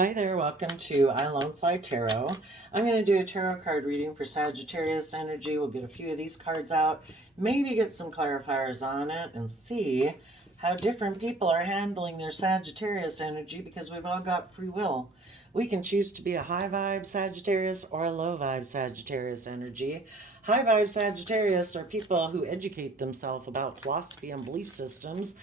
Hi there, welcome to I Lone Fly Tarot. I'm going to do a tarot card reading for Sagittarius energy. We'll get a few of these cards out, maybe get some clarifiers on it, and see how different people are handling their Sagittarius energy, because we've all got free will. We can choose to be a high vibe Sagittarius or a low vibe Sagittarius energy. High vibe Sagittarius are people who educate themselves about philosophy and belief systems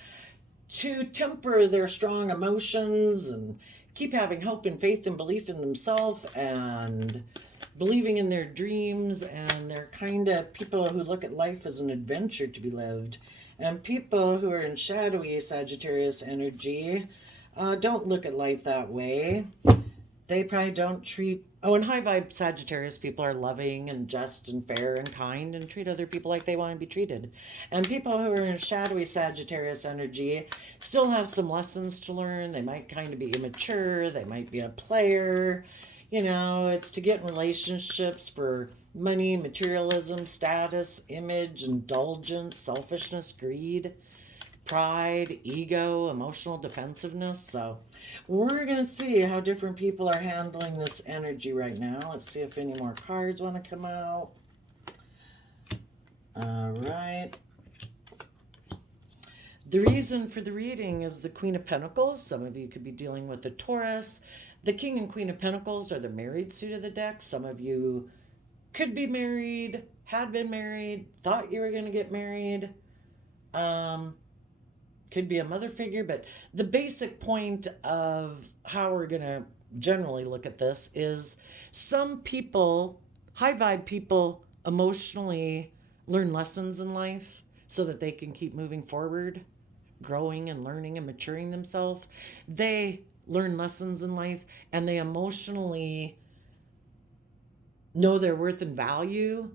to temper their strong emotions and keep having hope and faith and belief in themselves and believing in their dreams. And they're kind of people who look at life as an adventure to be lived. And people who are in shadowy Sagittarius energy don't look at life that way. They probably don't treat... Oh, and high vibe Sagittarius people are loving and just and fair and kind and treat other people like they want to be treated. And people who are in shadowy Sagittarius energy still have some lessons to learn. They might kind of be immature. They might be a player. You know, it's to get in relationships for money, materialism, status, image, indulgence, selfishness, greed, pride, ego, emotional defensiveness. So we're going to see how different people are handling this energy right now. Let's see if any more cards want to come out. All right. The reason for the reading is the Queen of Pentacles. Some of you could be dealing with the Taurus. The King and Queen of Pentacles are the married suit of the deck. Some of you could be married, had been married, thought you were going to get married. Could be a mother figure, but the basic point of how we're going to generally look at this is some people, high vibe people, emotionally learn lessons in life so that they can keep moving forward, growing and learning and maturing themselves. They learn lessons in life and they emotionally know their worth and value.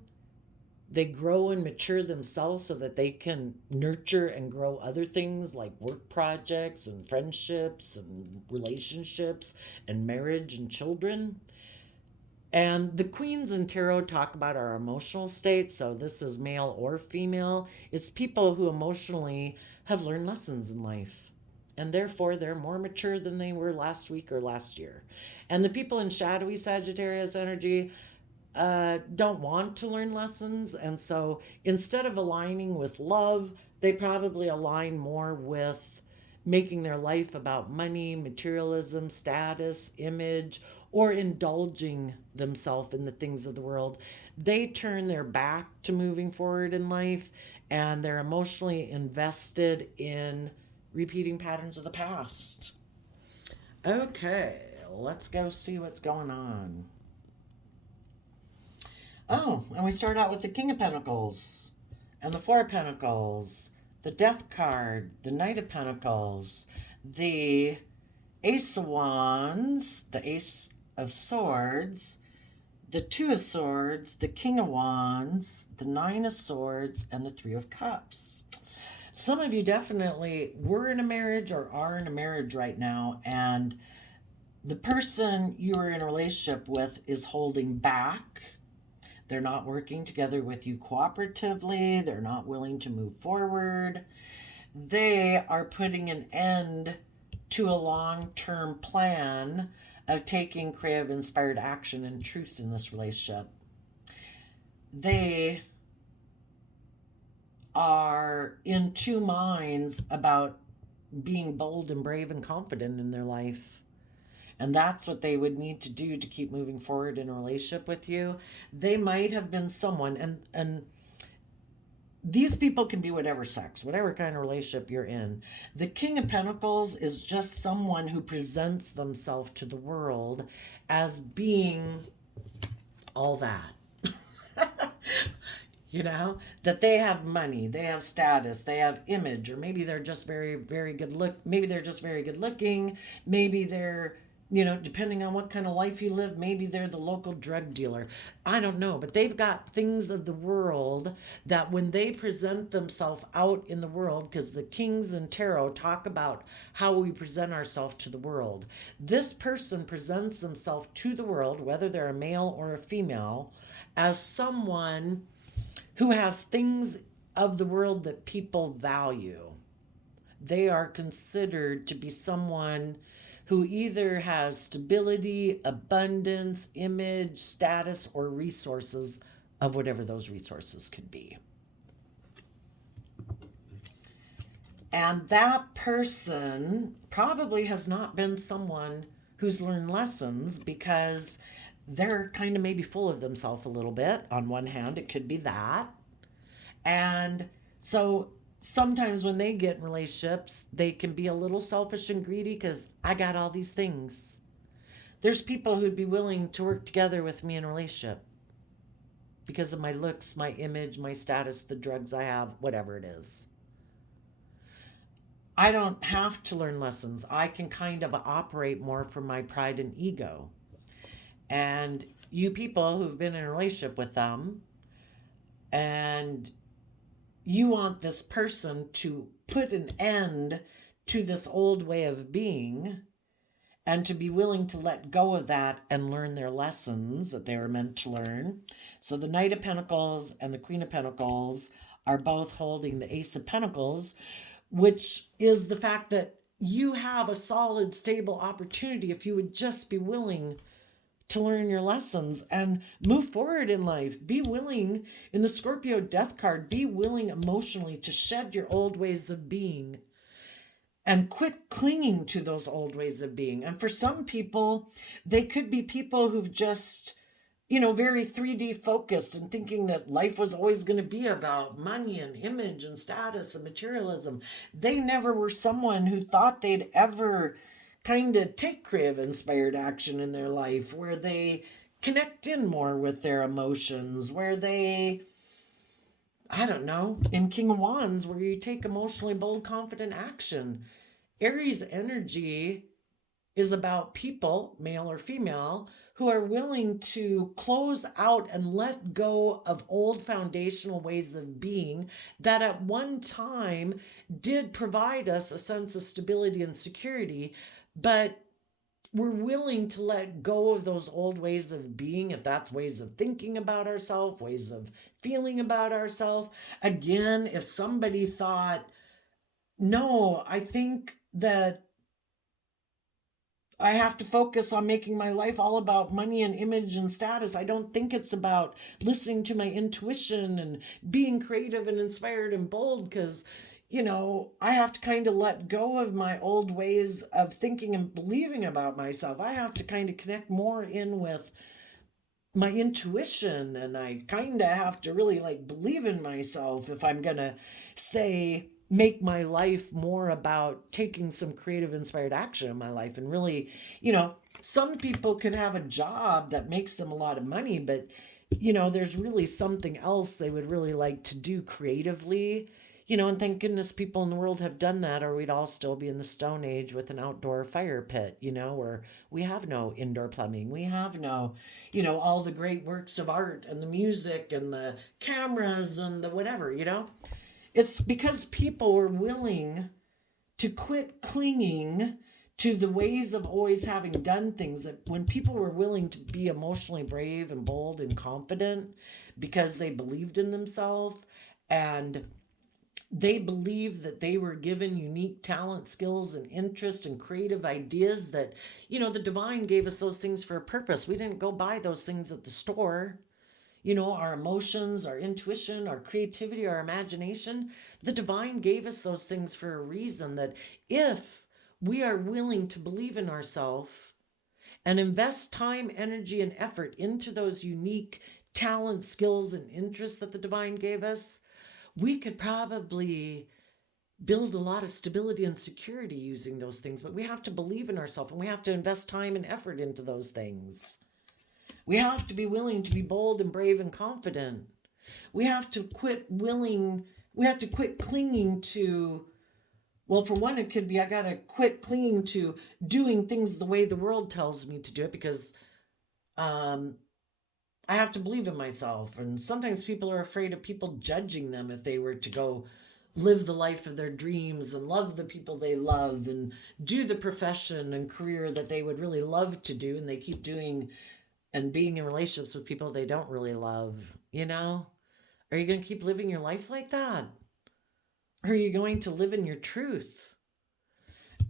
They grow and mature themselves so that they can nurture and grow other things like work projects and friendships and relationships and marriage and children. And the queens in tarot talk about our emotional state. So this is male or female. It's people who emotionally have learned lessons in life. And therefore, they're more mature than they were last week or last year. And the people in shadowy Sagittarius energy don't want to learn lessons. And so instead of aligning with love, they probably align more with making their life about money, materialism, status, image, or indulging themselves in the things of the world. They turn their back to moving forward in life, and they're emotionally invested in repeating patterns of the past. Okay, let's go see what's going on. Oh, and we start out with the King of Pentacles and the Four of Pentacles, the Death card, the Knight of Pentacles, the Ace of Wands, the Ace of Swords, the Two of Swords, the King of Wands, the Nine of Swords, and the Three of Cups. Some of you definitely were in a marriage or are in a marriage right now, and the person you are in a relationship with is holding back. They're not working together with you cooperatively. They're not willing to move forward. They are putting an end to a long-term plan of taking creative, inspired action and truth in this relationship. They are in two minds about being bold and brave and confident in their life. And that's what they would need to do to keep moving forward in a relationship with you. They might have been someone, and these people can be whatever sex, whatever kind of relationship you're in. The King of Pentacles is just someone who presents themselves to the world as being all that. You know, that they have money, they have status, they have image, or maybe they're just very, very good maybe they're just very good looking. Maybe they're, you know, depending on what kind of life you live, maybe they're the local drug dealer. I don't know, but they've got things of the world that when they present themselves out in the world, because the kings in tarot talk about how we present ourselves to the world. This person presents themselves to the world, whether they're a male or a female, as someone who has things of the world that people value. they are considered to be someone who either has stability, abundance, image, status, or resources of whatever those resources could be. And that person probably has not been someone who's learned lessons, because they're kind of maybe full of themselves a little bit. On one hand, it could be that. And so sometimes when they get in relationships, they can be a little selfish and greedy because I got all these things. There's people who'd be willing to work together with me in a relationship because of my looks, my image, my status, the drugs I have, whatever it is. I don't have to learn lessons. I can kind of operate more from my pride and ego. And you people who've been in a relationship with them, and you want this person to put an end to this old way of being and to be willing to let go of that and learn their lessons that they were meant to learn. So the Knight of Pentacles and the Queen of Pentacles are both holding the Ace of Pentacles, which is the fact that you have a solid, stable opportunity if you would just be willing to learn your lessons and move forward in life. Be willing, in the Scorpio death card, be willing emotionally to shed your old ways of being and quit clinging to those old ways of being. And for some people, they could be people who've just, very 3D focused and thinking that life was always going to be about money and image and status and materialism. They never were someone who thought they'd ever kind of take creative inspired action in their life, where they connect in more with their emotions, where they, I don't know, in King of Wands, where you take emotionally bold, confident action. Aries energy is about people, male or female, who are willing to close out and let go of old foundational ways of being that at one time did provide us a sense of stability and security, but we're willing to let go of those old ways of being, if that's ways of thinking about ourselves, ways of feeling about ourselves. Again, if somebody thought, no, I think that I have to focus on making my life all about money and image and status. I don't think it's about listening to my intuition and being creative and inspired and bold, because, I have to kind of let go of my old ways of thinking and believing about myself. I have to kind of connect more in with my intuition, and I kind of have to really believe in myself if I'm going to say, make my life more about taking some creative inspired action in my life. And really, some people could have a job that makes them a lot of money, but there's really something else they would really like to do creatively, and thank goodness people in the world have done that, or we'd all still be in the Stone Age with an outdoor fire pit, where we have no indoor plumbing. We have no, all the great works of art and the music and the cameras and the whatever, It's because people were willing to quit clinging to the ways of always having done things. That when people were willing to be emotionally brave and bold and confident because they believed in themselves, and they believed that they were given unique talent, skills, and interest and creative ideas, that, the divine gave us those things for a purpose. We didn't go buy those things at the store. Our emotions, our intuition, our creativity, our imagination. The divine gave us those things for a reason, that if we are willing to believe in ourselves and invest time, energy, and effort into those unique talents, skills, and interests that the divine gave us, we could probably build a lot of stability and security using those things. But we have to believe in ourselves, and we have to invest time and effort into those things. We have to be willing to be bold and brave and confident. We have to quit clinging to, well, for one, it could be I got to quit clinging to doing things the way the world tells me to do it, because I have to believe in myself. And sometimes people are afraid of people judging them if they were to go live the life of their dreams and love the people they love and do the profession and career that they would really love to do, and they keep doing and being in relationships with people they don't really love. Are you going to keep living your life like that? Or are you going to live in your truth?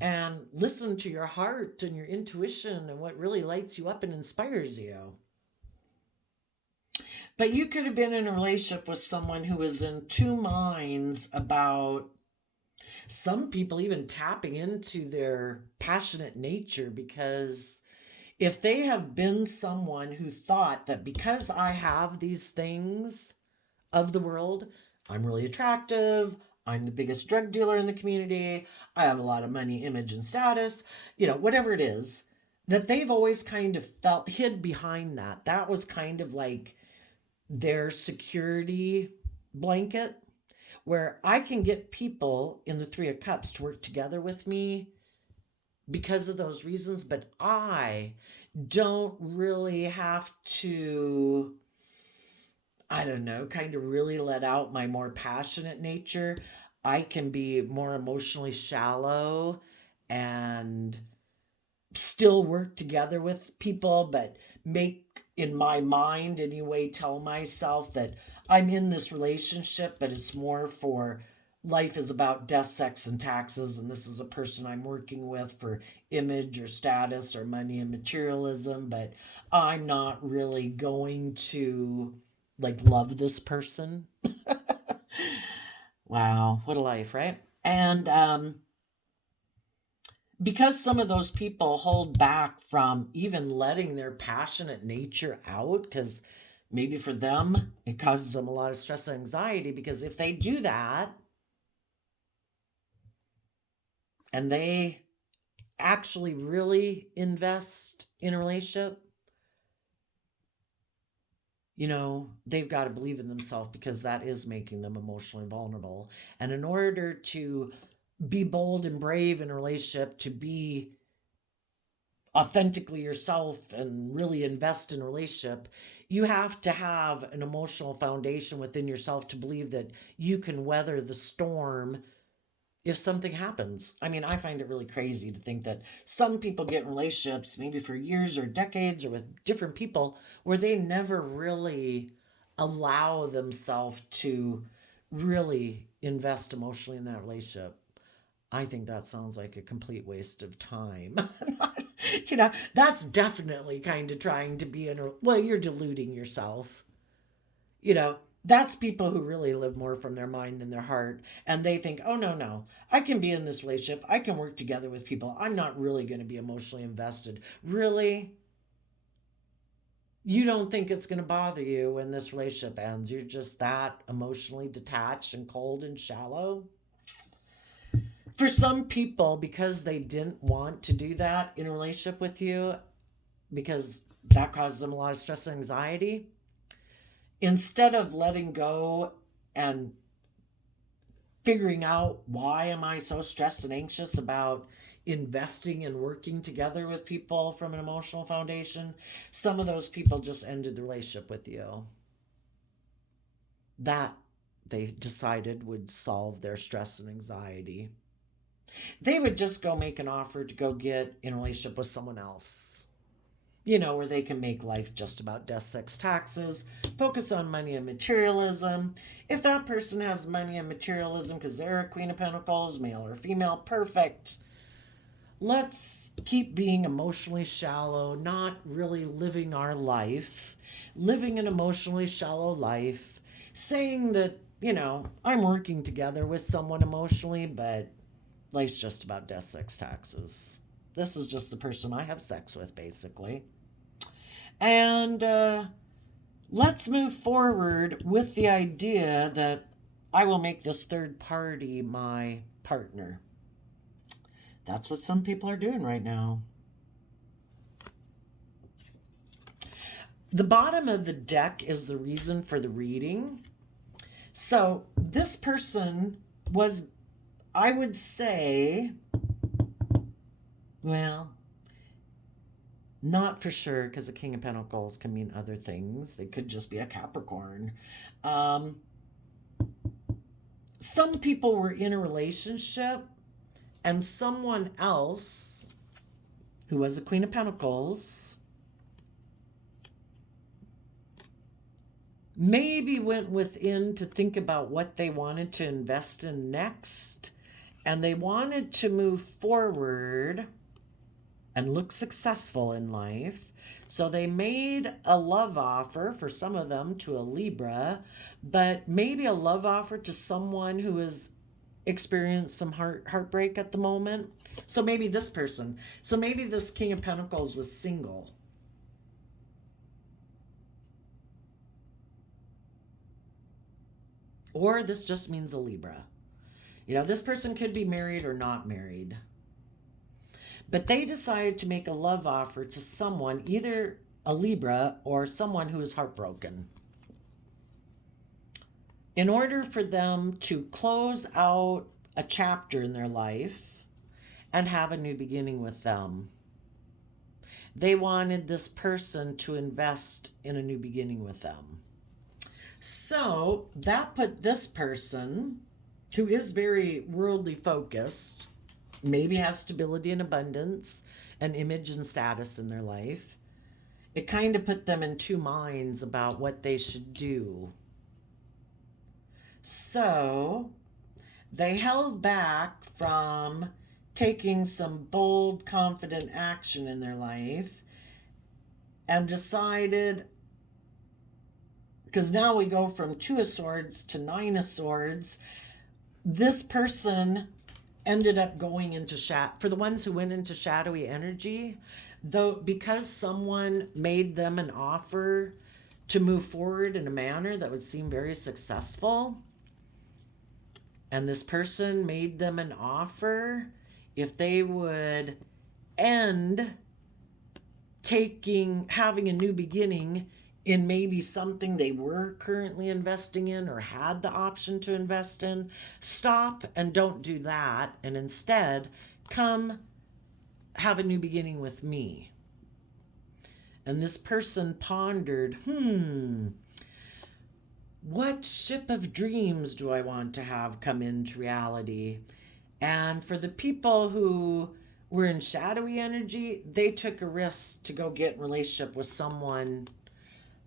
and listen to your heart and your intuition and what really lights you up and inspires you. But you could have been in a relationship with someone who was in two minds about some people even tapping into their passionate nature, because if they have been someone who thought that because I have these things of the world, I'm really attractive, I'm the biggest drug dealer in the community, I have a lot of money, image, and status, whatever it is, that they've always kind of felt hid behind that. That was kind of like their security blanket, where I can get people in the Three of Cups to work together with me because of those reasons, but I don't really have to, I don't know, kind of really let out my more passionate nature. I can be more emotionally shallow and still work together with people, but make, in my mind anyway, tell myself that I'm in this relationship, but it's more for life is about death, sex, and taxes, and this is a person I'm working with for image or status or money and materialism, but I'm not really going to love this person. Wow, what a life, right? And because some of those people hold back from even letting their passionate nature out, because maybe for them it causes them a lot of stress and anxiety, because if they do that and they actually really invest in a relationship, they've got to believe in themselves, because that is making them emotionally vulnerable. And in order to be bold and brave in a relationship, to be authentically yourself and really invest in a relationship, you have to have an emotional foundation within yourself to believe that you can weather the storm if something happens. I mean, I find it really crazy to think that some people get in relationships maybe for years or decades or with different people where they never really allow themselves to really invest emotionally in that relationship. I think that sounds like a complete waste of time. That's definitely kind of trying to be well, you're deluding yourself. You know, that's people who really live more from their mind than their heart. And they think, oh, no, no, I can be in this relationship. I can work together with people. I'm not really going to be emotionally invested. Really? You don't think it's going to bother you when this relationship ends? You're just that emotionally detached and cold and shallow? For some people, because they didn't want to do that in a relationship with you, because that causes them a lot of stress and anxiety, instead of letting go and figuring out, why am I so stressed and anxious about investing and working together with people from an emotional foundation, some of those people just ended the relationship with you. That they decided would solve their stress and anxiety. They would just go make an offer to go get in a relationship with someone else, where they can make life just about death, sex, taxes, focus on money and materialism. If that person has money and materialism because they're a Queen of Pentacles, male or female, perfect. Let's keep being emotionally shallow, not really living our life, living an emotionally shallow life, saying that, I'm working together with someone emotionally, but life's just about death, sex, taxes. This is just the person I have sex with, basically. And let's move forward with the idea that I will make this third party my partner. That's what some people are doing right now. The bottom of the deck is the reason for the reading. So this person was, I would say, well, not for sure, because the King of Pentacles can mean other things. They could just be a Capricorn. Some people were in a relationship and someone else who was a Queen of Pentacles maybe went within to think about what they wanted to invest in next, and they wanted to move forward and look successful in life. So they made a love offer for some of them to a Libra, but maybe a love offer to someone who has experienced some heartbreak at the moment. So maybe this person. So maybe this King of Pentacles was single. Or this just means a Libra. You know, this person could be married or not married. But they decided to make a love offer to someone, either a Libra or someone who is heartbroken, in order for them to close out a chapter in their life and have a new beginning with them. They wanted this person to invest in a new beginning with them. So that put this person, who is very worldly focused, maybe has stability and abundance and image and status in their life, it kind of put them in two minds about what they should do. So they held back from taking some bold, confident action in their life and decided, because now we go from 2 of Swords to 9 of Swords, this person ended up going into for the ones who went into shadowy energy, though, because someone made them an offer to move forward in a manner that would seem very successful, and this person made them an offer if they would end having a new beginning in maybe something they were currently investing in or had the option to invest in, stop and don't do that, and instead come have a new beginning with me. And this person pondered, what ship of dreams do I want to have come into reality? And for the people who were in shadowy energy, they took a risk to go get in a relationship with someone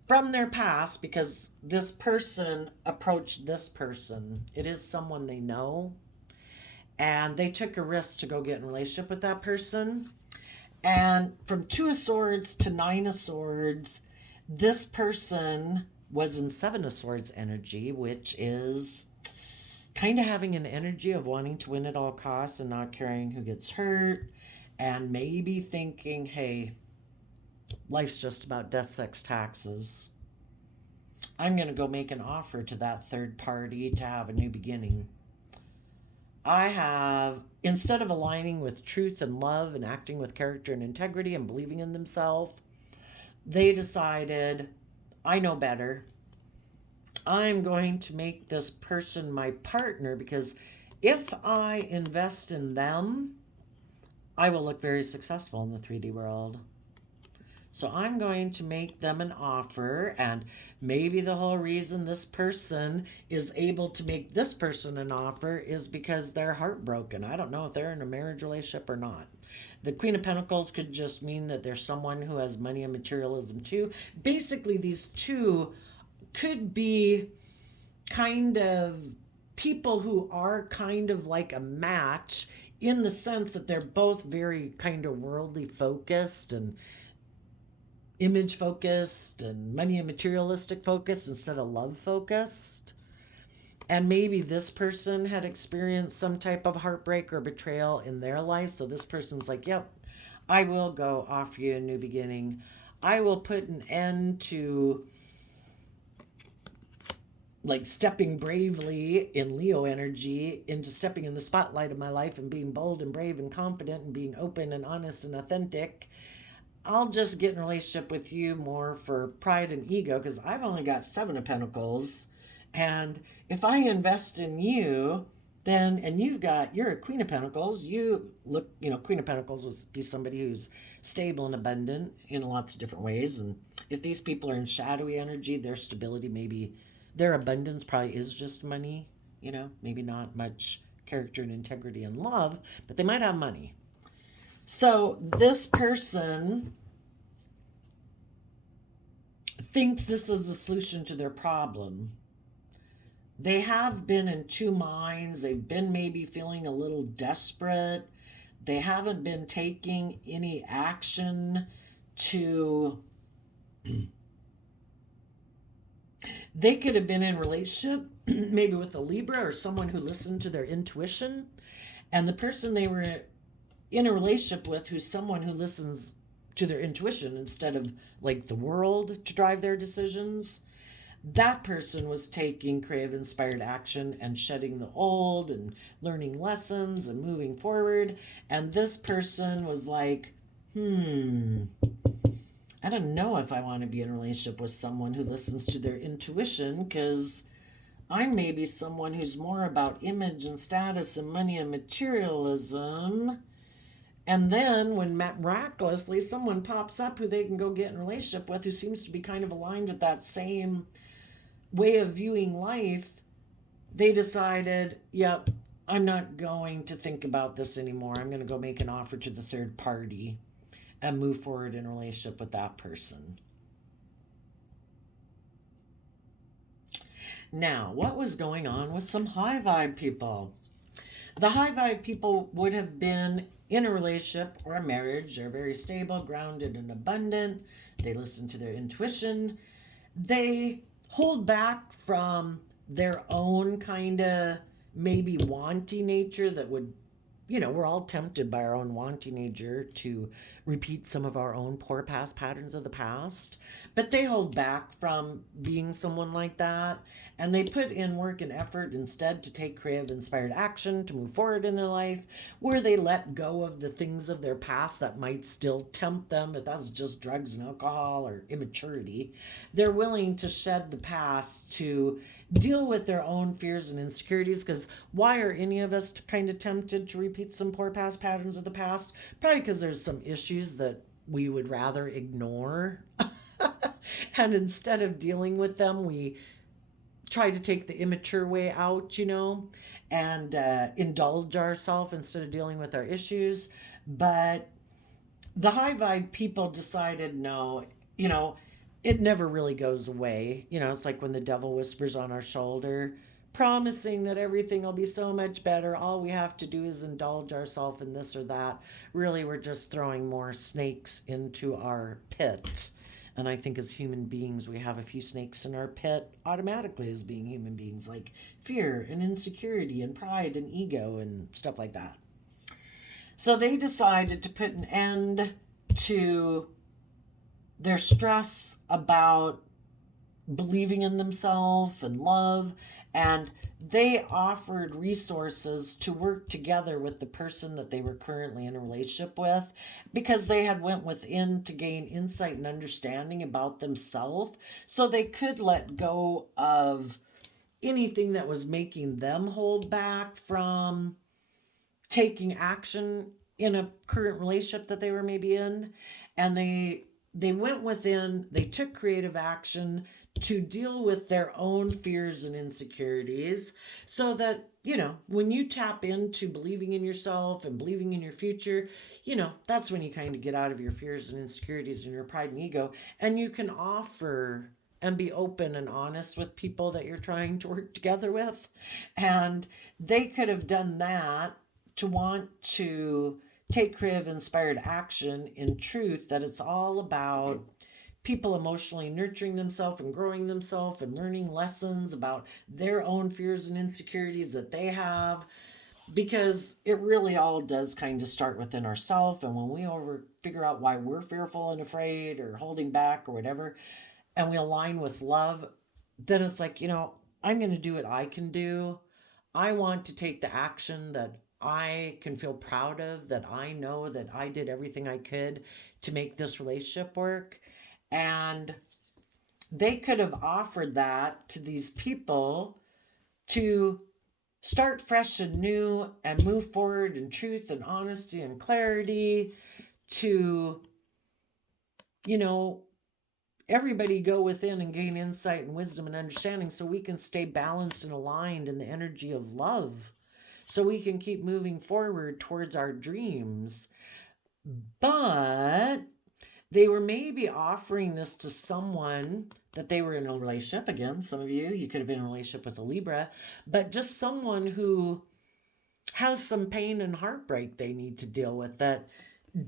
from their past, because this person approached this person. It is someone they know. And they took a risk to go get in a relationship with that person. And from 2 of Swords to 9 of Swords, this person was in 7 of Swords energy, which is kind of having an energy of wanting to win at all costs and not caring who gets hurt, and maybe thinking, hey, life's just about death, sex, taxes. I'm going to go make an offer to that third party to have a new beginning. Instead of aligning with truth and love and acting with character and integrity and believing in themselves, they decided, I know better. I'm going to make this person my partner, because if I invest in them, I will look very successful in the 3D world. So I'm going to make them an offer, and maybe the whole reason this person is able to make this person an offer is because they're heartbroken. I don't know if they're in a marriage relationship or not. The Queen of Pentacles could just mean that there's someone who has money and materialism too. Basically, these two could be kind of people who are kind of like a match, in the sense that they're both very kind of worldly focused and image focused and money and materialistic focused instead of love focused. And maybe this person had experienced some type of heartbreak or betrayal in their life. So this person's like, yep, I will go offer you a new beginning. I will put an end to like stepping bravely in Leo energy into stepping in the spotlight of my life and being bold and brave and confident and being open and honest and authentic. I'll just get in a relationship with you more for pride and ego, because I've only got 7 of Pentacles. And if I invest in you, then, and you're a Queen of Pentacles, Queen of Pentacles would be somebody who's stable and abundant in lots of different ways. And if these people are in shadowy energy, their stability, maybe their abundance probably is just money, maybe not much character and integrity and love, but they might have money. So this person thinks this is the solution to their problem. They have been in two minds. They've been maybe feeling a little desperate. They haven't been taking any action to. They could have been in a relationship, maybe with a Libra or someone who listened to their intuition. And the person they were in a relationship with, who's someone who listens to their intuition instead of like the world to drive their decisions, that person was taking creative inspired action and shedding the old and learning lessons and moving forward. And this person was like, I don't know if I want to be in a relationship with someone who listens to their intuition, because I'm maybe someone who's more about image and status and money and materialism. And then when miraculously someone pops up who they can go get in a relationship with, who seems to be kind of aligned with that same way of viewing life, they decided, yep, I'm not going to think about this anymore. I'm going to go make an offer to the third party and move forward in a relationship with that person. Now, what was going on with some high vibe people? The high vibe people would have been in a relationship or a marriage. They're very stable, grounded, and abundant. They listen to their intuition. They hold back from their own kind of maybe wanting nature that would, we're all tempted by our own wanting nature to repeat some of our own poor past patterns of the past. But they hold back from being someone like that. And they put in work and effort instead to take creative inspired action to move forward in their life, where they let go of the things of their past that might still tempt them, if that's just drugs and alcohol or immaturity. They're willing to shed the past to deal with their own fears and insecurities, because why are any of us kind of tempted to repeat some poor past patterns of the past? Probably because there's some issues that we would rather ignore. And instead of dealing with them, we try to take the immature way out, and indulge ourselves instead of dealing with our issues. But the high vibe people decided, no, it never really goes away. It's like when the devil whispers on our shoulder, promising that everything will be so much better. All we have to do is indulge ourselves in this or that. Really, we're just throwing more snakes into our pit. And I think as human beings, we have a few snakes in our pit automatically as being human beings, like fear and insecurity and pride and ego and stuff like that. So they decided to put an end to their stress about believing in themselves and love, and they offered resources to work together with the person that they were currently in a relationship with, because they had went within to gain insight and understanding about themselves, so they could let go of anything that was making them hold back from taking action in a current relationship that they were maybe in. And they went within, they took creative action to deal with their own fears and insecurities, so that, when you tap into believing in yourself and believing in your future, that's when you kind of get out of your fears and insecurities and your pride and ego, and you can offer and be open and honest with people that you're trying to work together with. And they could have done that to want to take creative inspired action in truth, that it's all about people emotionally nurturing themselves and growing themselves and learning lessons about their own fears and insecurities that they have, because it really all does kind of start within ourselves. And when we figure out why we're fearful and afraid or holding back or whatever, and we align with love, then it's like, I'm going to do what I can do. I want to take the action that I can feel proud of, that I know that I did everything I could to make this relationship work. And they could have offered that to these people to start fresh and new and move forward in truth and honesty and clarity, to, everybody go within and gain insight and wisdom and understanding, so we can stay balanced and aligned in the energy of love, so we can keep moving forward towards our dreams. But They were maybe offering this to someone that they were in a relationship. Again, some of you could have been in a relationship with a Libra, but just someone who has some pain and heartbreak they need to deal with that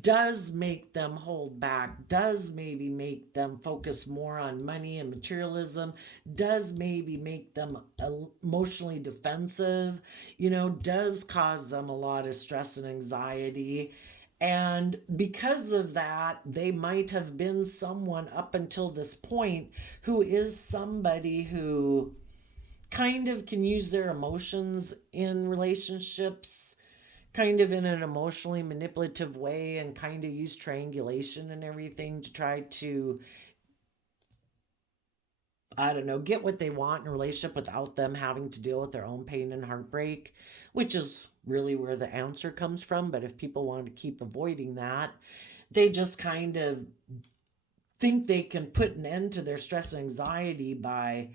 does make them hold back, does maybe make them focus more on money and materialism, does maybe make them emotionally defensive, does cause them a lot of stress and anxiety. And because of that, they might have been someone up until this point who is somebody who kind of can use their emotions in relationships, kind of in an emotionally manipulative way, and kind of use triangulation and everything to try to, I don't know, get what they want in a relationship without them having to deal with their own pain and heartbreak, which is really where the answer comes from. But if people want to keep avoiding that, they just kind of think they can put an end to their stress and anxiety by,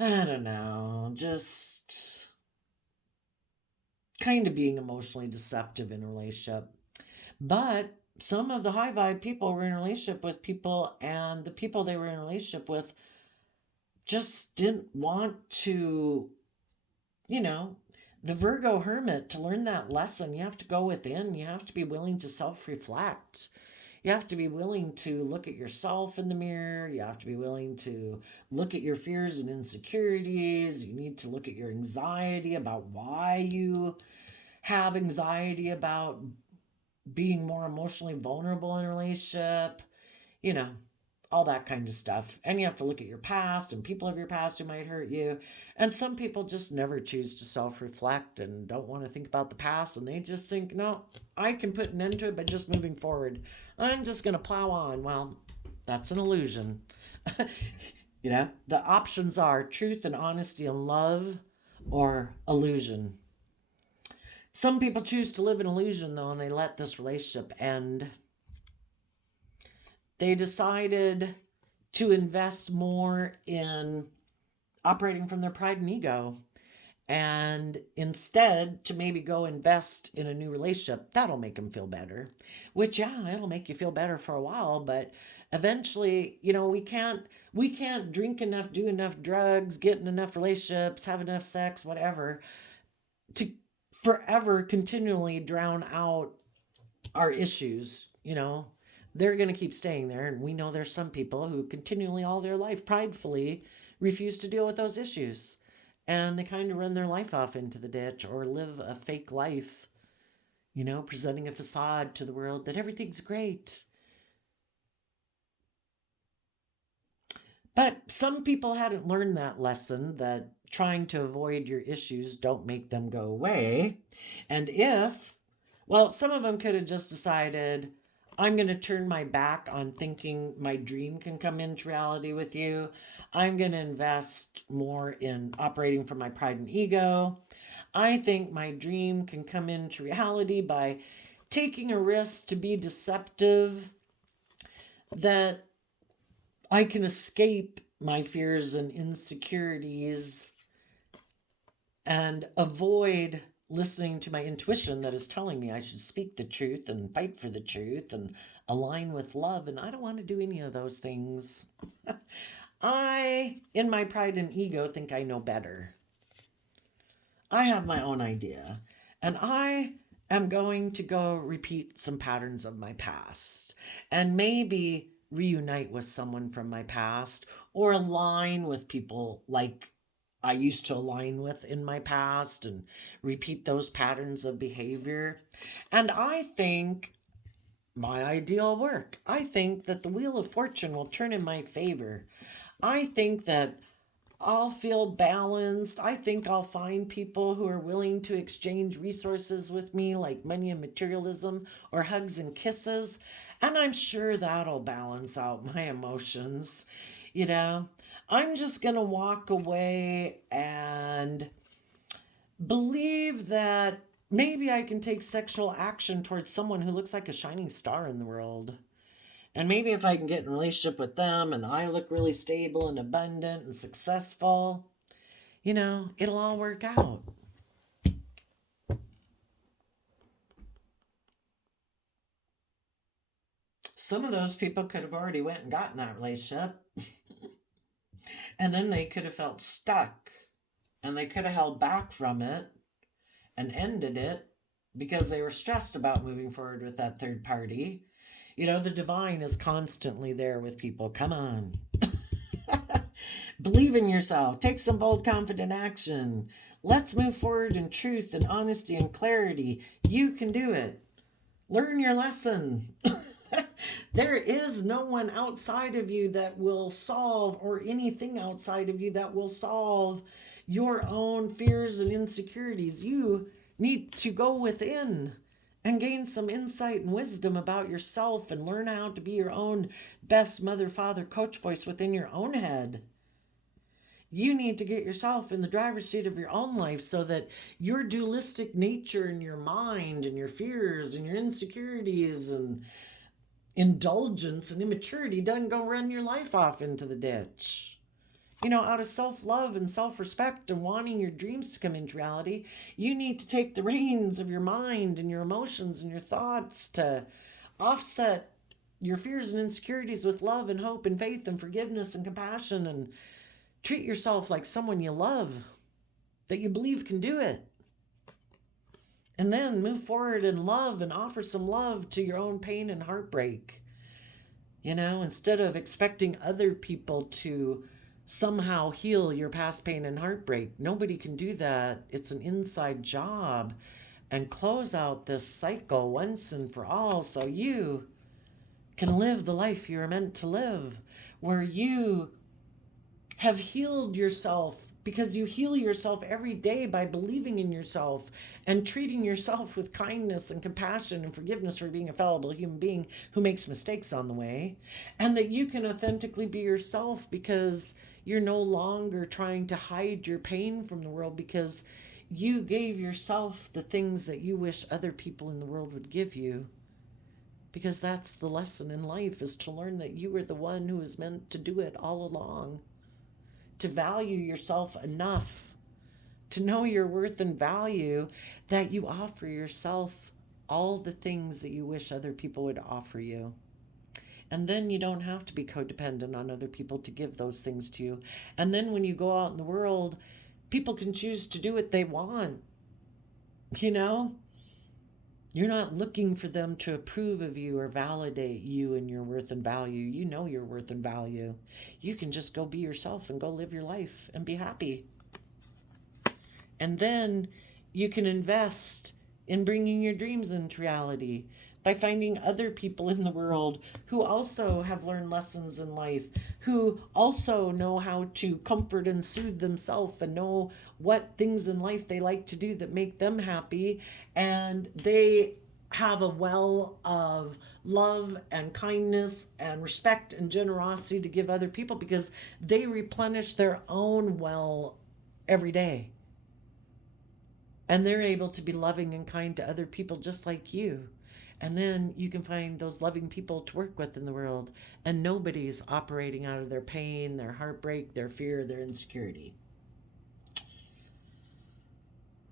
I don't know, just kind of being emotionally deceptive in a relationship. But some of the high vibe people were in a relationship with people, and the people they were in a relationship with just didn't want to, the Virgo hermit, to learn that lesson, you have to go within. You have to be willing to self-reflect. You have to be willing to look at yourself in the mirror. You have to be willing to look at your fears and insecurities. You need to look at your anxiety about why you have anxiety about being more emotionally vulnerable in a relationship, all that kind of stuff. And you have to look at your past and people of your past who might hurt you. And some people just never choose to self-reflect and don't want to think about the past. And they just think, no, I can put an end to it by just moving forward. I'm just going to plow on. Well, that's an illusion. The options are truth and honesty and love, or illusion. Some people choose to live in illusion, though, and they let this relationship end. They decided to invest more in operating from their pride and ego, and instead to maybe go invest in a new relationship. That'll make them feel better, which, yeah, it'll make you feel better for a while, but eventually, we can't drink enough, do enough drugs, get in enough relationships, have enough sex, whatever, to forever continually drown out our issues. They're going to keep staying there. And we know there's some people who continually all their life pridefully refuse to deal with those issues. And they kind of run their life off into the ditch or live a fake life, presenting a facade to the world that everything's great. But some people hadn't learned that lesson, that trying to avoid your issues don't make them go away. And some of them could have just decided, I'm going to turn my back on thinking my dream can come into reality with you. I'm going to invest more in operating from my pride and ego. I think my dream can come into reality by taking a risk to be deceptive, that I can escape my fears and insecurities and avoid listening to my intuition that is telling me I should speak the truth and fight for the truth and align with love. And I don't want to do any of those things. I, in my pride and ego, think I know better. I have my own idea. And I am going to go repeat some patterns of my past and maybe reunite with someone from my past, or align with people like I used to align with in my past, and repeat those patterns of behavior. And I think my ideal work, I think that the wheel of fortune will turn in my favor. I think that I'll feel balanced. I think I'll find people who are willing to exchange resources with me, like money and materialism, or hugs and kisses. And I'm sure that'll balance out my emotions. I'm just going to walk away and believe that maybe I can take sexual action towards someone who looks like a shining star in the world. And maybe if I can get in a relationship with them and I look really stable and abundant and successful, it'll all work out. Some of those people could have already went and gotten that relationship. And then they could have felt stuck. And they could have held back from it and ended it because they were stressed about moving forward with that third party. You know, the divine is constantly there with people. Come on. Believe in yourself. Take some bold, confident action. Let's move forward in truth and honesty and clarity. You can do it. Learn your lesson. There is no one outside of you that will solve, or anything outside of you that will solve your own fears and insecurities. You need to go within and gain some insight and wisdom about yourself and learn how to be your own best mother, father, coach voice within your own head. You need to get yourself in the driver's seat of your own life so that your dualistic nature and your mind and your fears and your insecurities and indulgence and immaturity doesn't go run your life off into the ditch. You know, out of self-love and self-respect and wanting your dreams to come into reality, you need to take the reins of your mind and your emotions and your thoughts to offset your fears and insecurities with love and hope and faith and forgiveness and compassion, and treat yourself like someone you love, that you believe can do it. And then move forward in love and offer some love to your own pain and heartbreak. You know, instead of expecting other people to somehow heal your past pain and heartbreak. Nobody can do that. It's an inside job. And close out this cycle once and for all so you can live the life you're meant to live, where you have healed yourself, because you heal yourself every day by believing in yourself and treating yourself with kindness and compassion and forgiveness for being a fallible human being who makes mistakes on the way, and that you can authentically be yourself because you're no longer trying to hide your pain from the world, because you gave yourself the things that you wish other people in the world would give you. Because that's the lesson in life, is to learn that you are the one who is meant to do it all along. To value yourself enough to know your worth and value, that you offer yourself all the things that you wish other people would offer you. And then you don't have to be codependent on other people to give those things to you. And then when you go out in the world, people can choose to do what they want. You know? You're not looking for them to approve of you or validate you and your worth and value. You know your worth and value. You can just go be yourself and go live your life and be happy. And then you can invest in bringing your dreams into reality by finding other people in the world who also have learned lessons in life, who also know how to comfort and soothe themselves and know what things in life they like to do that make them happy. And they have a well of love and kindness and respect and generosity to give other people, because they replenish their own well every day. And they're able to be loving and kind to other people just like you. And then you can find those loving people to work with in the world, and nobody's operating out of their pain, their heartbreak, their fear, their insecurity.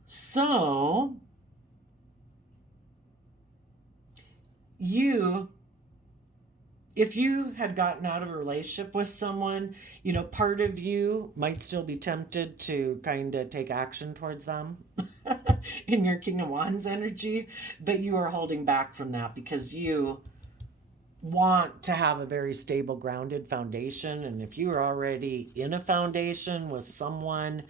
So, if you had gotten out of a relationship with someone, you know, part of you might still be tempted to kind of take action towards them in your King of Wands energy, but you are holding back from that because you want to have a very stable, grounded foundation. And if you are already in a foundation with someone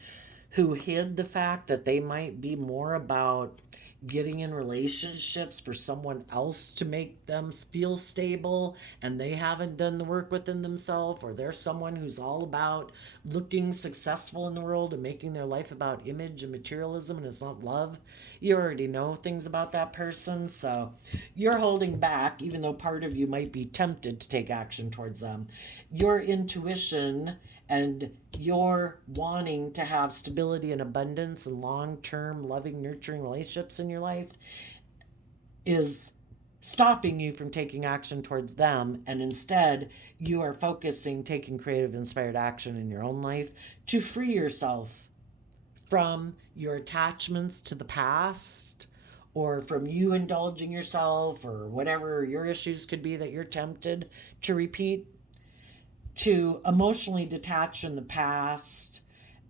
who hid the fact that they might be more about getting in relationships for someone else to make them feel stable, and they haven't done the work within themselves, or they're someone who's all about looking successful in the world and making their life about image and materialism, and it's not love, you already know things about that person. So you're holding back, even though part of you might be tempted to take action towards them. Your intuition and your wanting to have stability and abundance and long-term loving, nurturing relationships in your life is stopping you from taking action towards them. And instead, you are focusing, taking creative, inspired action in your own life to free yourself from your attachments to the past, or from you indulging yourself, or whatever your issues could be that you're tempted to repeat, to emotionally detach in the past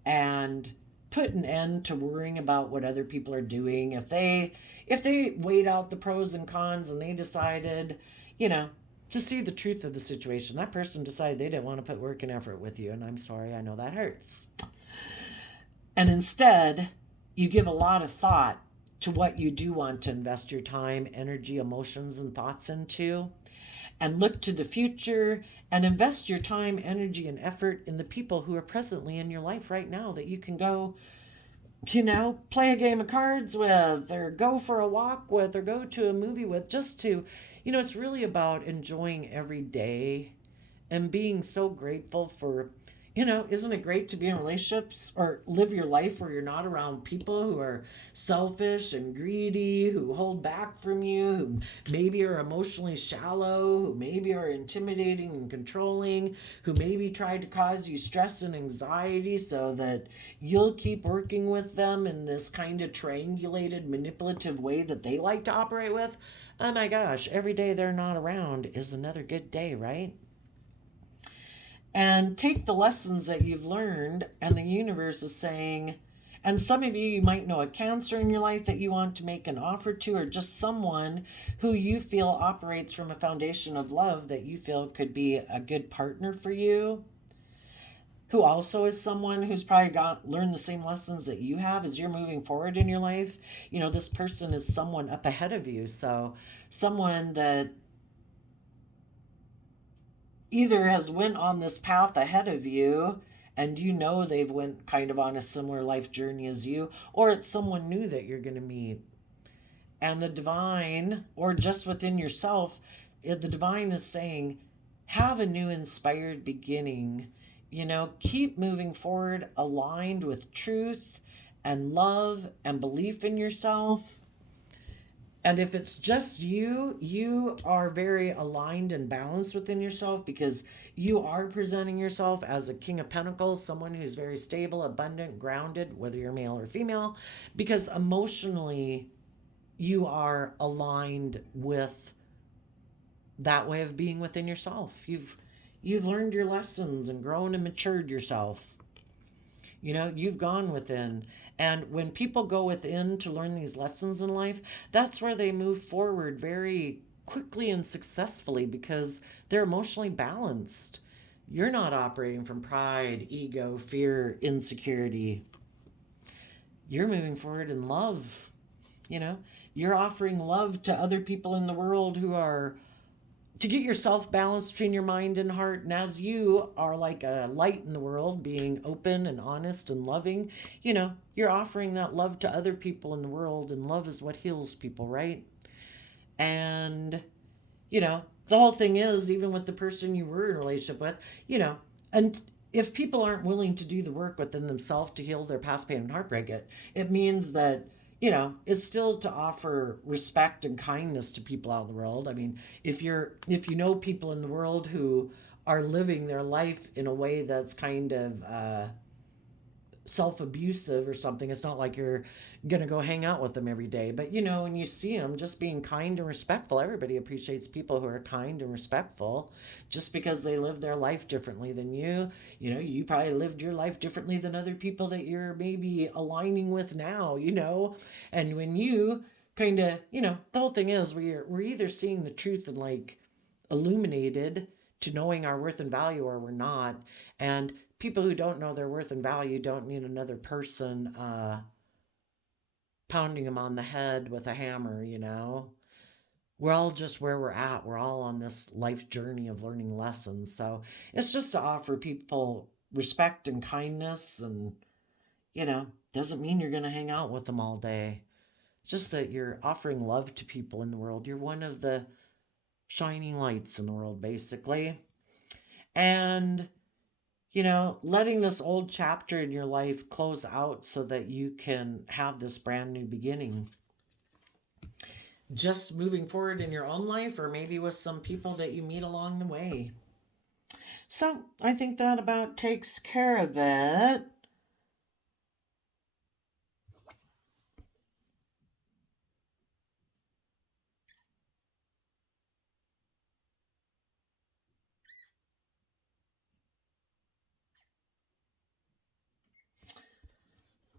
and put an end to worrying about what other people are doing. If they weighed out the pros and cons and they decided, you know, to see the truth of the situation, that person decided they didn't want to put work and effort with you, and I'm sorry, I know that hurts. And instead, you give a lot of thought to what you do want to invest your time, energy, emotions, and thoughts into, and look to the future and invest your time, energy, and effort in the people who are presently in your life right now that you can go, play a game of cards with, or go for a walk with, or go to a movie with, just to, it's really about enjoying every day and being so grateful for, isn't it great to be in relationships or live your life where you're not around people who are selfish and greedy, who hold back from you, who maybe are emotionally shallow, who maybe are intimidating and controlling, who maybe try to cause you stress and anxiety so that you'll keep working with them in this kind of triangulated, manipulative way that they like to operate with. Oh my gosh, every day they're not around is another good day, right? And take the lessons that you've learned, and the universe is saying, and some of you might know a Cancer in your life that you want to make an offer to, or just someone who you feel operates from a foundation of love that you feel could be a good partner for you, who also is someone who's probably learned the same lessons that you have as you're moving forward in your life. This person is someone up ahead of you, so someone that either has went on this path ahead of you and they've went kind of on a similar life journey as you, or it's someone new that you're going to meet. And the divine, or just within yourself, the divine is saying, have a new inspired beginning. Keep moving forward aligned with truth and love and belief in yourself. And if it's just you are very aligned and balanced within yourself, because you are presenting yourself as a King of Pentacles, someone who's very stable, abundant, grounded, whether you're male or female, because emotionally you are aligned with that way of being within yourself. You've learned your lessons and grown and matured yourself. You've gone within. And when people go within to learn these lessons in life, that's where they move forward very quickly and successfully, because they're emotionally balanced. You're not operating from pride, ego, fear, insecurity. You're moving forward in love. You're offering love to other people in the world who are, to get yourself balanced between your mind and heart. And as you are like a light in the world, being open and honest and loving, you're offering that love to other people in the world. And love is what heals people, right? And, the whole thing is, even with the person you were in a relationship with, and if people aren't willing to do the work within themselves to heal their past pain and heartbreak, it means that it's still to offer respect and kindness to people out in the world. I mean, if you know people in the world who are living their life in a way that's kind of self-abusive or something, it's not like you're going to go hang out with them every day. But, when you see them just being kind and respectful, everybody appreciates people who are kind and respectful. Just because they live their life differently than you, you probably lived your life differently than other people that you're maybe aligning with now, And when you kind of, the whole thing is we're either seeing the truth and like illuminated to knowing our worth and value, or we're not. And people who don't know their worth and value don't need another person pounding them on the head with a hammer. We're all just where we're at. We're all on this life journey of learning lessons. So it's just to offer people respect and kindness, and doesn't mean you're going to hang out with them all day. It's just that you're offering love to people in the world. You're one of the shining lights in the world, basically. And letting this old chapter in your life close out so that you can have this brand new beginning. Just moving forward in your own life, or maybe with some people that you meet along the way. So I think that about takes care of it.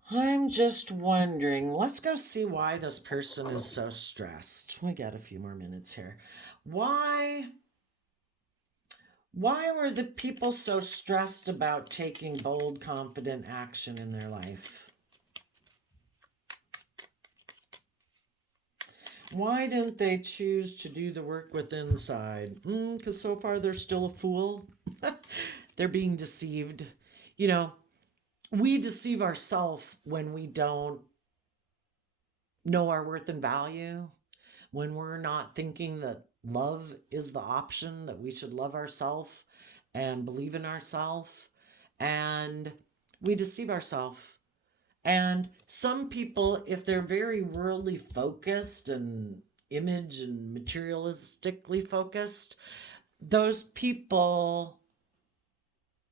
I'm just wondering, let's go see why this person is so stressed. We got a few more minutes here. Why were the people so stressed about taking bold, confident action in their life? Why didn't they choose to do the work within inside? Because so far they're still a fool. They're being deceived. You know, we deceive ourselves when we don't know our worth and value, when we're not thinking that love is the option, that we should love ourselves and believe in ourselves. And we deceive ourselves. And some people, if they're very worldly focused and image and materialistically focused, those people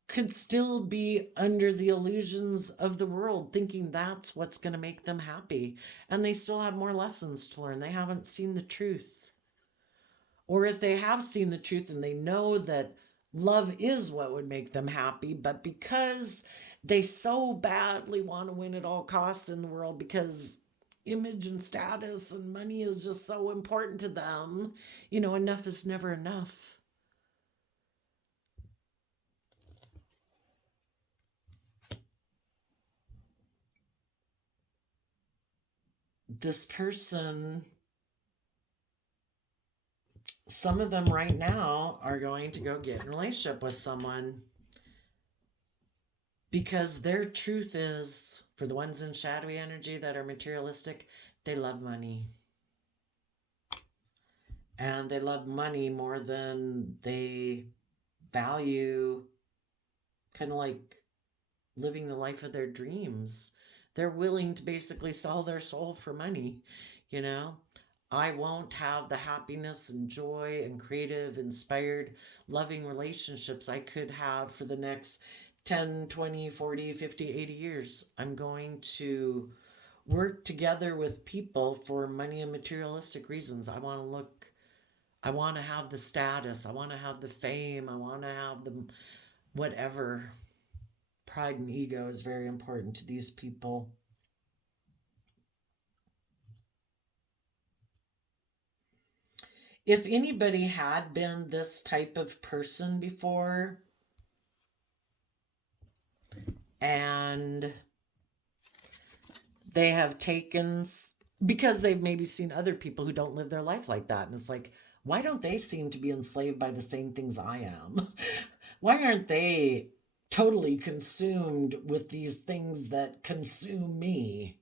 could still be under the illusions of the world, thinking that's what's going to make them happy. And they still have more lessons to learn. They haven't seen the truth. Or if they have seen the truth and they know that love is what would make them happy, but because they so badly want to win at all costs in the world, because image and status and money is just so important to them, enough is never enough. This person, some of them right now are going to go get in a relationship with someone because their truth is, for the ones in shadowy energy that are materialistic, they love money. And they love money more than they value kind of like living the life of their dreams. They're willing to basically sell their soul for money, you know? I won't have the happiness and joy and creative, inspired, loving relationships I could have for the next 10, 20, 40, 50, 80 years. I'm going to work together with people for money and materialistic reasons. I want to have the status, I want to have the fame, I want to have the whatever. Pride and ego is very important to these people. If anybody had been this type of person before and they have taken, because they've maybe seen other people who don't live their life like that, and it's like, why don't they seem to be enslaved by the same things I am? Why aren't they totally consumed with these things that consume me?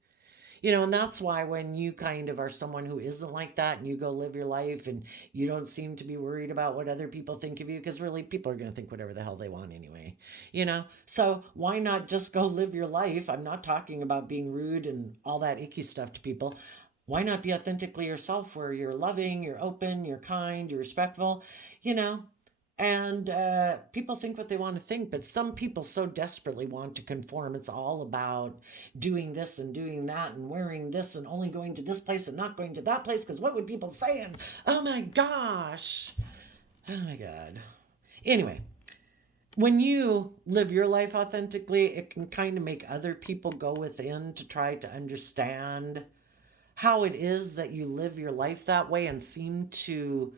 And that's why when you kind of are someone who isn't like that and you go live your life and you don't seem to be worried about what other people think of you, because really people are going to think whatever the hell they want anyway. So why not just go live your life? I'm not talking about being rude and all that icky stuff to people. Why not be authentically yourself, where you're loving, you're open, you're kind, you're respectful, you know? And people think what they want to think, but some people so desperately want to conform. It's all about doing this and doing that and wearing this and only going to this place and not going to that place because what would people say? And oh my gosh. Oh my God. Anyway, when you live your life authentically, it can kind of make other people go within to try to understand how it is that you live your life that way and seem to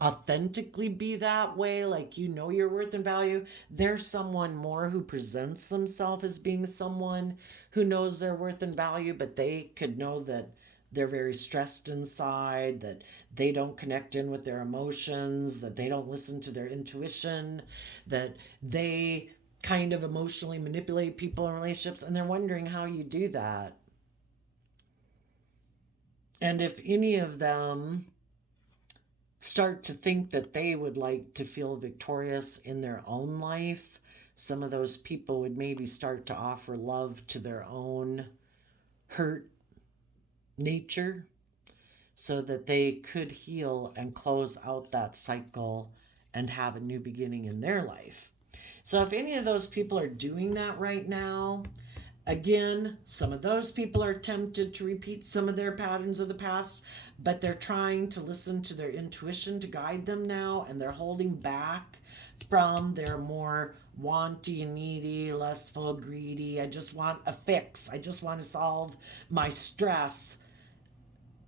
authentically be that way, like your worth and value. There's someone more who presents themselves as being someone who knows their worth and value, but they could know that they're very stressed inside, that they don't connect in with their emotions, that they don't listen to their intuition, that they kind of emotionally manipulate people in relationships, and they're wondering how you do that. And if any of them start to think that they would like to feel victorious in their own life, some of those people would maybe start to offer love to their own hurt nature so that they could heal and close out that cycle and have a new beginning in their life. So if any of those people are doing that right now, Again, some of those people are tempted to repeat some of their patterns of the past, but they're trying to listen to their intuition to guide them now, and they're holding back from their more wanty, needy, lustful, greedy. I just want a fix. I just want to solve my stress.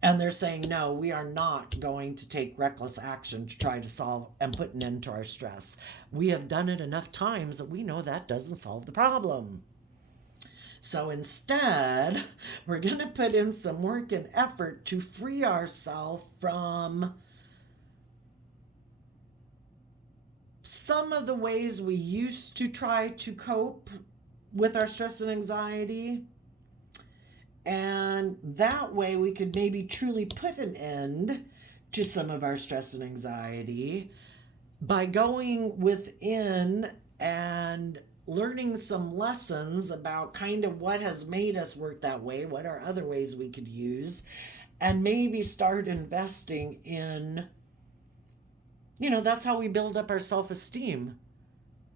And they're saying, no, we are not going to take reckless action to try to solve and put an end to our stress. We have done it enough times that we know that doesn't solve the problem. So instead, we're going to put in some work and effort to free ourselves from some of the ways we used to try to cope with our stress and anxiety. And that way we could maybe truly put an end to some of our stress and anxiety by going within and learning some lessons about kind of what has made us work that way, what are other ways we could use, and maybe start investing in, that's how we build up our self-esteem.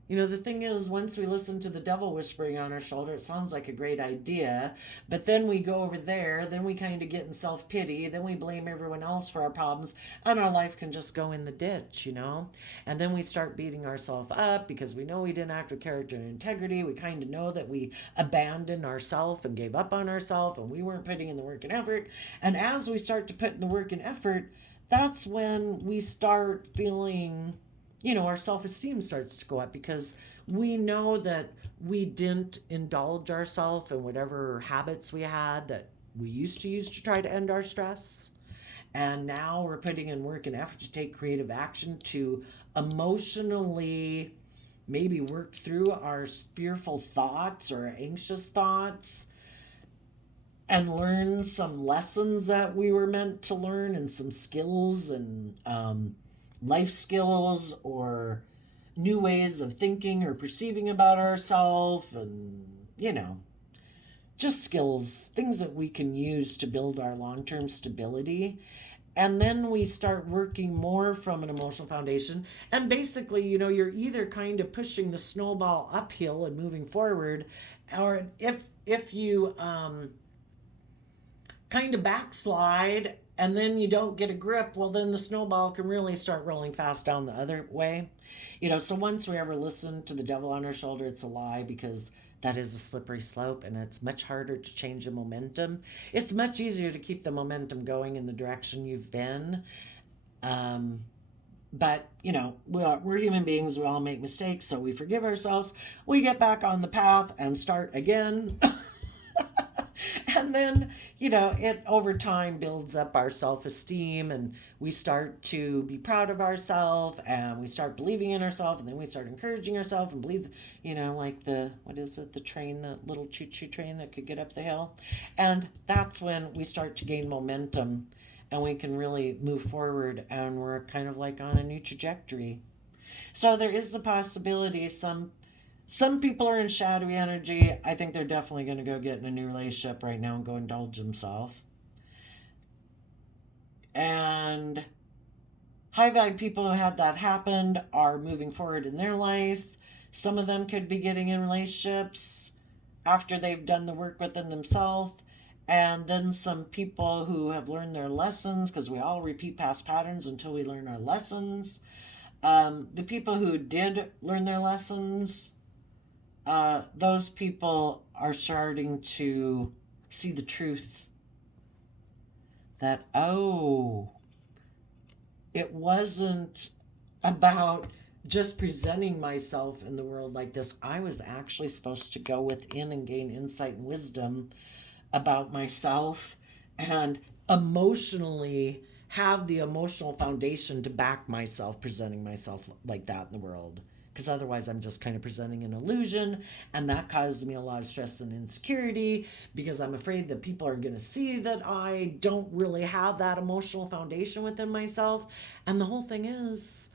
The thing is, once we listen to the devil whispering on our shoulder, it sounds like a great idea, but then we go over there, then we kind of get in self-pity, then we blame everyone else for our problems, and our life can just go in the ditch, And then we start beating ourselves up because we know we didn't act with character and integrity. We kind of know that we abandoned ourselves and gave up on ourselves, and we weren't putting in the work and effort. And as we start to put in the work and effort, that's when we start feeling our self-esteem starts to go up because we know that we didn't indulge ourselves in whatever habits we had that we used to use to try to end our stress. And now we're putting in work and effort to take creative action to emotionally maybe work through our fearful thoughts or anxious thoughts and learn some lessons that we were meant to learn and some skills and life skills or new ways of thinking or perceiving about ourselves and, just skills, things that we can use to build our long-term stability. And then we start working more from an emotional foundation. And basically, you're either kind of pushing the snowball uphill and moving forward, or if you kind of backslide and then you don't get a grip, well, then the snowball can really start rolling fast down the other way. So once we ever listen to the devil on our shoulder, it's a lie, because that is a slippery slope and it's much harder to change the momentum. It's much easier to keep the momentum going in the direction you've been. But, we're human beings. We all make mistakes, so we forgive ourselves. We get back on the path and start again. And then, it over time builds up our self-esteem, and we start to be proud of ourselves, and we start believing in ourselves, and then we start encouraging ourselves and believe, like the train, the little choo-choo train that could get up the hill. And that's when we start to gain momentum and we can really move forward, and we're kind of like on a new trajectory. So there is a possibility some people are in shadowy energy. I think they're definitely going to go get in a new relationship right now and go indulge themselves. And high vibe people who had that happened are moving forward in their life. Some of them could be getting in relationships after they've done the work within themselves. And then some people who have learned their lessons, because we all repeat past patterns until we learn our lessons. The people who did learn their lessons, those people are starting to see the truth that, it wasn't about just presenting myself in the world like this. I was actually supposed to go within and gain insight and wisdom about myself and emotionally have the emotional foundation to back myself, presenting myself like that in the world. Because otherwise I'm just kind of presenting an illusion, and that causes me a lot of stress and insecurity because I'm afraid that people are going to see that I don't really have that emotional foundation within myself. And the whole thing is,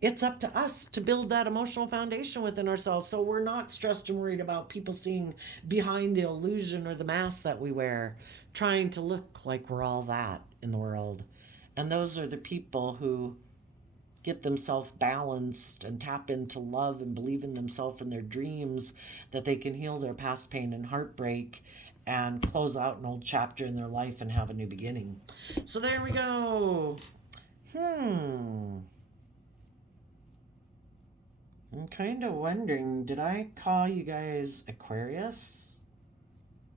it's up to us to build that emotional foundation within ourselves, so we're not stressed and worried about people seeing behind the illusion or the mask that we wear, trying to look like we're all that in the world. And those are the people who get themselves balanced and tap into love and believe in themselves and their dreams, that they can heal their past pain and heartbreak and close out an old chapter in their life and have a new beginning. So there we go. I'm kind of wondering, did I call you guys Aquarius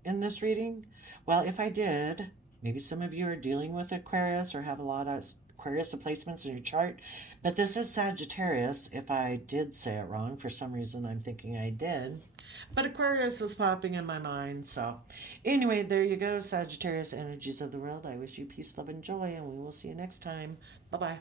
in this reading? Well, if I did, maybe some of you are dealing with Aquarius or have a lot of Aquarius placements in your chart, but this is Sagittarius. If I did say it wrong, for some reason I'm thinking I did, but Aquarius is popping in my mind. So anyway, there you go, Sagittarius energies of the world. I wish you peace, love, and joy, and we will see you next time. Bye-bye.